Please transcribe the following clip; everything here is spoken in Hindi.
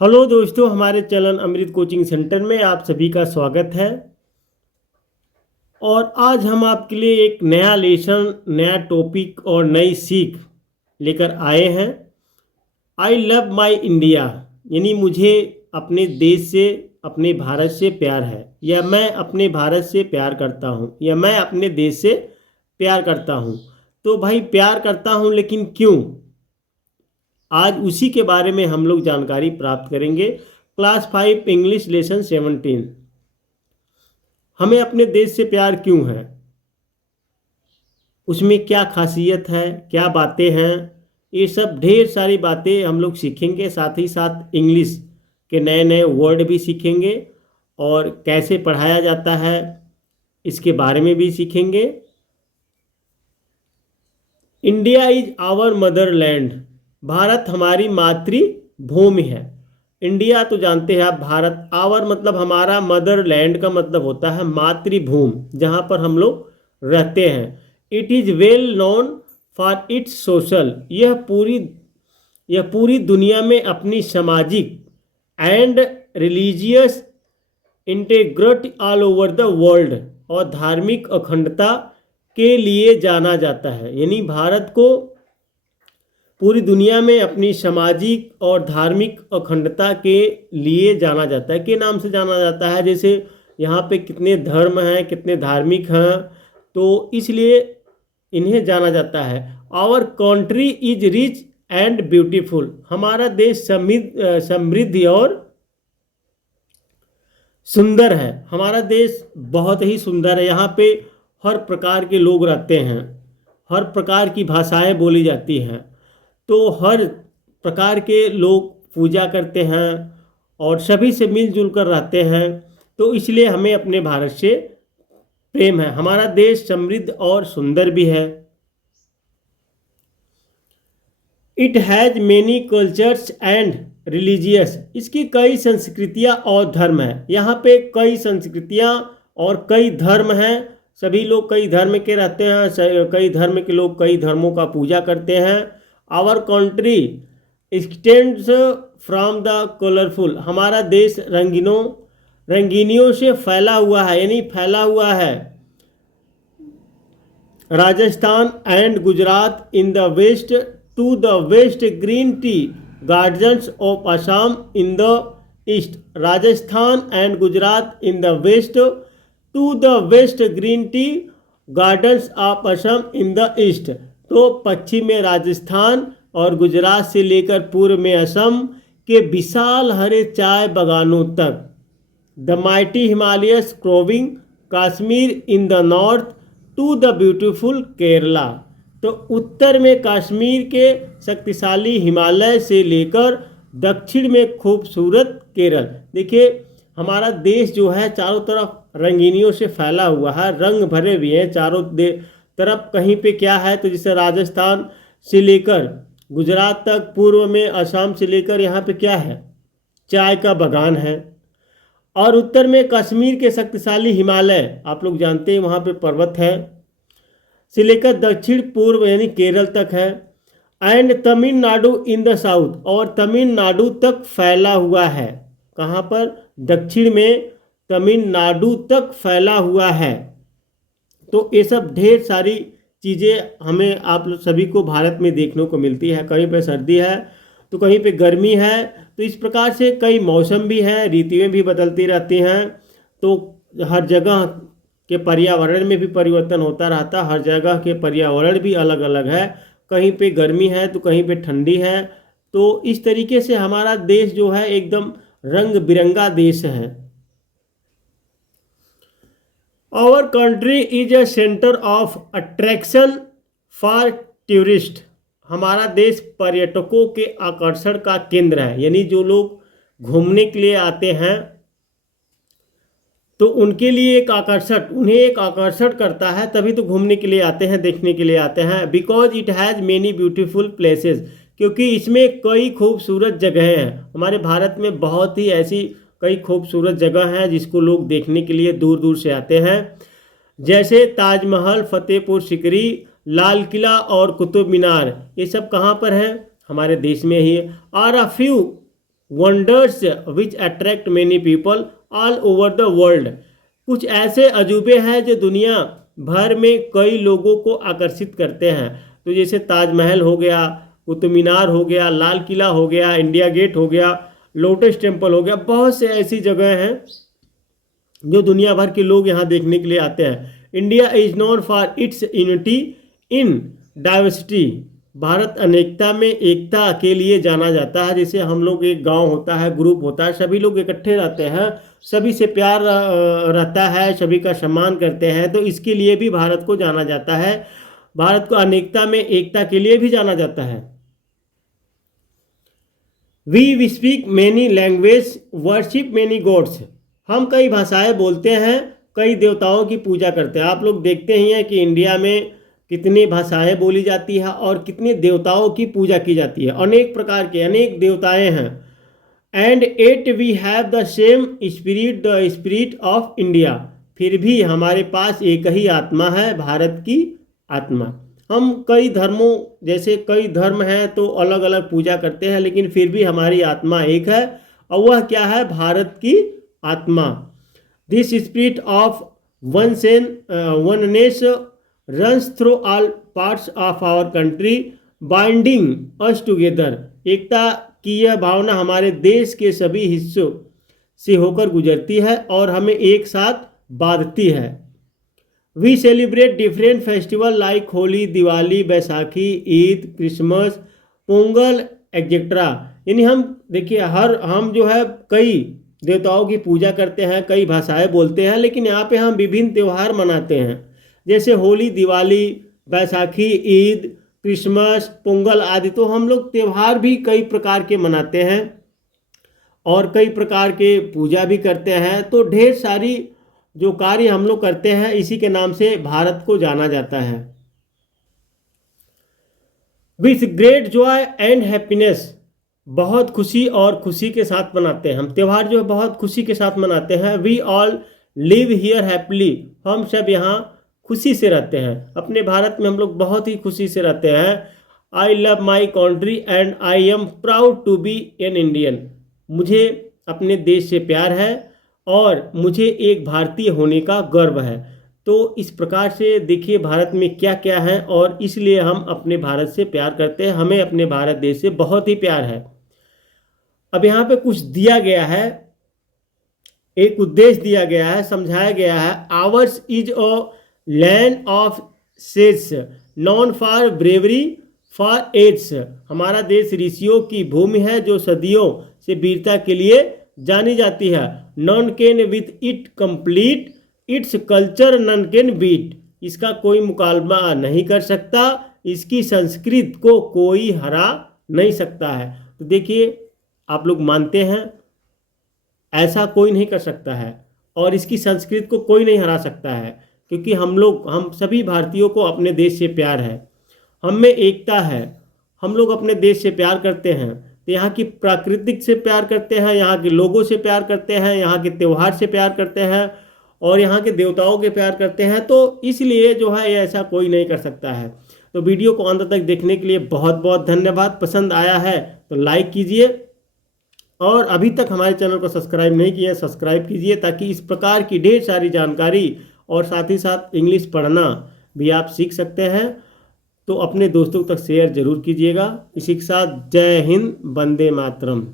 हेलो दोस्तों, हमारे चैनल अमृत कोचिंग सेंटर में आप सभी का स्वागत है। और आज हम आपके लिए एक नया लेसन, नया टॉपिक और नई सीख लेकर आए हैं। आई लव माई इंडिया, यानी मुझे अपने देश से, अपने भारत से प्यार है, या मैं अपने भारत से प्यार करता हूँ, या मैं अपने देश से प्यार करता हूँ। तो भाई, प्यार करता हूँ लेकिन क्यों? आज उसी के बारे में हम लोग जानकारी प्राप्त करेंगे। Class 5 English lesson 17। हमें अपने देश से प्यार क्यों है, उसमें क्या खासियत है, क्या बातें हैं, ये सब ढेर सारी बातें हम लोग सीखेंगे। साथ ही साथ इंग्लिश के नए नए वर्ड भी सीखेंगे और कैसे पढ़ाया जाता है इसके बारे में भी सीखेंगे। India is our motherland, Bharat हमारी मातृभूमि है। इंडिया तो जानते हैं आप, भारत, आवर मतलब हमारा, मदरलैंड का मतलब होता है मातृभूमि, जहाँ पर हम लोग रहते हैं। It is well known for its social, यह पूरी दुनिया में अपनी सामाजिक and religious integrity all over the world, और धार्मिक अखंडता के लिए जाना जाता है। यानी भारत को पूरी दुनिया में अपनी सामाजिक और धार्मिक अखंडता के लिए जाना जाता है, के नाम से जाना जाता है। जैसे यहाँ पे कितने धर्म हैं, कितने धार्मिक हैं, तो इसलिए इन्हें जाना जाता है। Our country is rich and beautiful, हमारा देश समृद्ध और सुंदर है। हमारा देश बहुत ही सुंदर है। यहाँ पे हर प्रकार के लोग रहते हैं, हर प्रकार की भाषाएं बोली जाती हैं, तो हर प्रकार के लोग पूजा करते हैं और सभी से मिलजुल कर रहते हैं। तो इसलिए हमें अपने भारत से प्रेम है। हमारा देश समृद्ध और सुंदर भी है। It has many cultures and religious, इसकी कई संस्कृतियाँ और धर्म हैं। यहाँ पे कई संस्कृतियाँ और कई धर्म हैं। सभी लोग कई धर्म के रहते हैं, कई धर्म के लोग कई धर्मों का पूजा करते हैं। Our country extends from the colourful, हमारा देश रंगीनियों से फैला हुआ है, यानी फैला हुआ है। Rajasthan and Gujarat in the west to the west green tea gardens of Assam in the east, Rajasthan and Gujarat in the west to the west green tea gardens of Assam in the east, तो पश्चिम में राजस्थान और गुजरात से लेकर पूर्व में असम के विशाल हरे चाय बागानों तक। The mighty Himalayas crowning Kashmir in the north to the beautiful Kerala, तो उत्तर में कश्मीर के शक्तिशाली हिमालय से लेकर दक्षिण में खूबसूरत केरल। देखिए, हमारा देश जो है चारों तरफ रंगीनियों से फैला हुआ है, रंग भरे हुए हैं चारों तरफ। कहीं पे क्या है, तो जैसे राजस्थान से लेकर गुजरात तक, पूर्व में असम से लेकर यहाँ पे क्या है, चाय का बागान है। और उत्तर में कश्मीर के शक्तिशाली हिमालय, आप लोग जानते हैं वहाँ पे पर्वत है, से लेकर दक्षिण पूर्व यानी केरल तक है। And Tamil Nadu in the south, और तमिलनाडु तक फैला हुआ है। कहाँ पर? दक्षिण में तमिलनाडु तक फैला हुआ है। तो ये सब ढेर सारी चीज़ें हमें, आप सभी को भारत में देखने को मिलती है। कहीं पे सर्दी है तो कहीं पे गर्मी है, तो इस प्रकार से कई मौसम भी हैं, ऋतुएं भी बदलती रहती हैं। तो हर जगह के पर्यावरण में भी परिवर्तन होता रहता है, हर जगह के पर्यावरण भी अलग अलग है। कहीं पे गर्मी है तो कहीं पे ठंडी है। तो इस तरीके से हमारा देश जो है एकदम रंग बिरंगा देश है। Our country is a centre of attraction for tourist, हमारा देश पर्यटकों के आकर्षण का केंद्र है। यानी जो लोग घूमने के लिए आते हैं तो उनके लिए उन्हें एक आकर्षण करता है, तभी तो घूमने के लिए आते हैं, देखने के लिए आते हैं। Because it has many beautiful places, क्योंकि इसमें कई खूबसूरत जगहें हैं। हमारे भारत में बहुत ही ऐसी कई खूबसूरत जगह हैं जिसको लोग देखने के लिए दूर दूर से आते हैं। जैसे ताजमहल, फतेहपुर सिकरी, लाल किला और कुतुब मीनार, ये सब कहाँ पर हैं? हमारे देश में ही। Are a few wonders which attract many people all over the world. कुछ ऐसे अजूबे हैं जो दुनिया भर में कई लोगों को आकर्षित करते हैं। तो जैसे ताजमहल हो गया, कुतुब मीनार हो गया, लाल किला हो गया, इंडिया गेट हो गया, लोटस टेम्पल हो गया, बहुत से ऐसी जगह हैं जो दुनिया भर के लोग यहाँ देखने के लिए आते हैं। India is known for its unity in diversity. Bharat अनेकता में एकता के लिए जाना जाता है। जैसे हम लोग एक गांव होता है, ग्रुप होता है, सभी लोग इकट्ठे रहते हैं, सभी से प्यार रहता है, सभी का सम्मान करते हैं, तो इसके लिए भी भारत को जाना जाता है। भारत को अनेकता में एकता के लिए भी जाना जाता है। We speak many language, worship many gods. हम कई भाषाएं बोलते हैं, कई देवताओं की पूजा करते हैं। आप लोग देखते ही हैं कि इंडिया में कितनी भाषाएं बोली जाती है और कितने देवताओं की पूजा की जाती है। अनेक प्रकार के अनेक देवताएं हैं। And yet we have the same spirit, the spirit of India. फिर भी हमारे पास एक ही आत्मा है, भारत की आत्मा। हम कई धर्मों, जैसे कई धर्म हैं तो अलग अलग पूजा करते हैं, लेकिन फिर भी हमारी आत्मा एक है, और वह क्या है? भारत की आत्मा। This spirit of oneness runs through all parts of our country, binding us together। एकता की यह भावना हमारे देश के सभी हिस्सों से होकर गुजरती है और हमें एक साथ बांधती है। We celebrate different festival like Holi, Diwali, Baisakhi, Eid, Christmas, Pongal etcetera. यानी हम देखिए हम जो है कई देवताओं की पूजा करते हैं, कई भाषाएं बोलते हैं, लेकिन यहाँ पे हम विभिन्न त्यौहार मनाते हैं, जैसे होली, दिवाली, बैसाखी, ईद, क्रिसमस, पोंगल आदि। तो हम लोग त्यौहार भी कई प्रकार के मनाते हैं और कई प्रकार के पूजा भी करते हैं। तो ढेर सारी जो कार्य हम लोग करते हैं, इसी के नाम से भारत को जाना जाता है। With great Joy and happiness, बहुत खुशी और खुशी के साथ मनाते हैं हम त्यौहार, जो है बहुत खुशी के साथ मनाते हैं। We all live here happily, हम सब यहाँ खुशी से रहते हैं। अपने भारत में हम लोग बहुत ही खुशी से रहते हैं। I love my country and I am proud to be an Indian. मुझे अपने देश से प्यार है और मुझे एक भारतीय होने का गर्व है। तो इस प्रकार से देखिए भारत में क्या क्या है, और इसलिए हम अपने भारत से प्यार करते हैं। हमें अपने भारत देश से बहुत ही प्यार है। अब यहाँ पे कुछ दिया गया है, एक उद्देश्य दिया गया है, समझाया गया है। Ours is a land of sage, known for bravery for aids. हमारा देश ऋषियों की भूमि है जो सदियों से वीरता के लिए जानी जाती है। None can with it complete its culture, none can beat. इसका कोई मुकाबला नहीं कर सकता, इसकी संस्कृति को कोई हरा नहीं सकता है। तो देखिए आप लोग मानते हैं ऐसा कोई नहीं कर सकता है, और इसकी संस्कृति को कोई नहीं हरा सकता है, क्योंकि हम सभी भारतीयों को अपने देश से प्यार है, हम में एकता है। हम लोग अपने देश से प्यार करते हैं, तो यहाँ की प्राकृतिक से प्यार करते हैं, यहाँ के लोगों से प्यार करते हैं, यहाँ के त्यौहार से प्यार करते हैं, और यहाँ के देवताओं के प्यार करते हैं। तो इसलिए जो है ये ऐसा कोई नहीं कर सकता है। तो वीडियो को अंत तक देखने के लिए बहुत बहुत धन्यवाद। पसंद आया है तो लाइक कीजिए, और अभी तक हमारे चैनल को सब्सक्राइब नहीं किया है सब्सक्राइब कीजिए, ताकि इस प्रकार की ढेर सारी जानकारी और साथ ही साथ इंग्लिश पढ़ना भी आप सीख सकते हैं। तो अपने दोस्तों तक शेयर जरूर कीजिएगा। इसी के साथ जय हिंद, वंदे मातरम।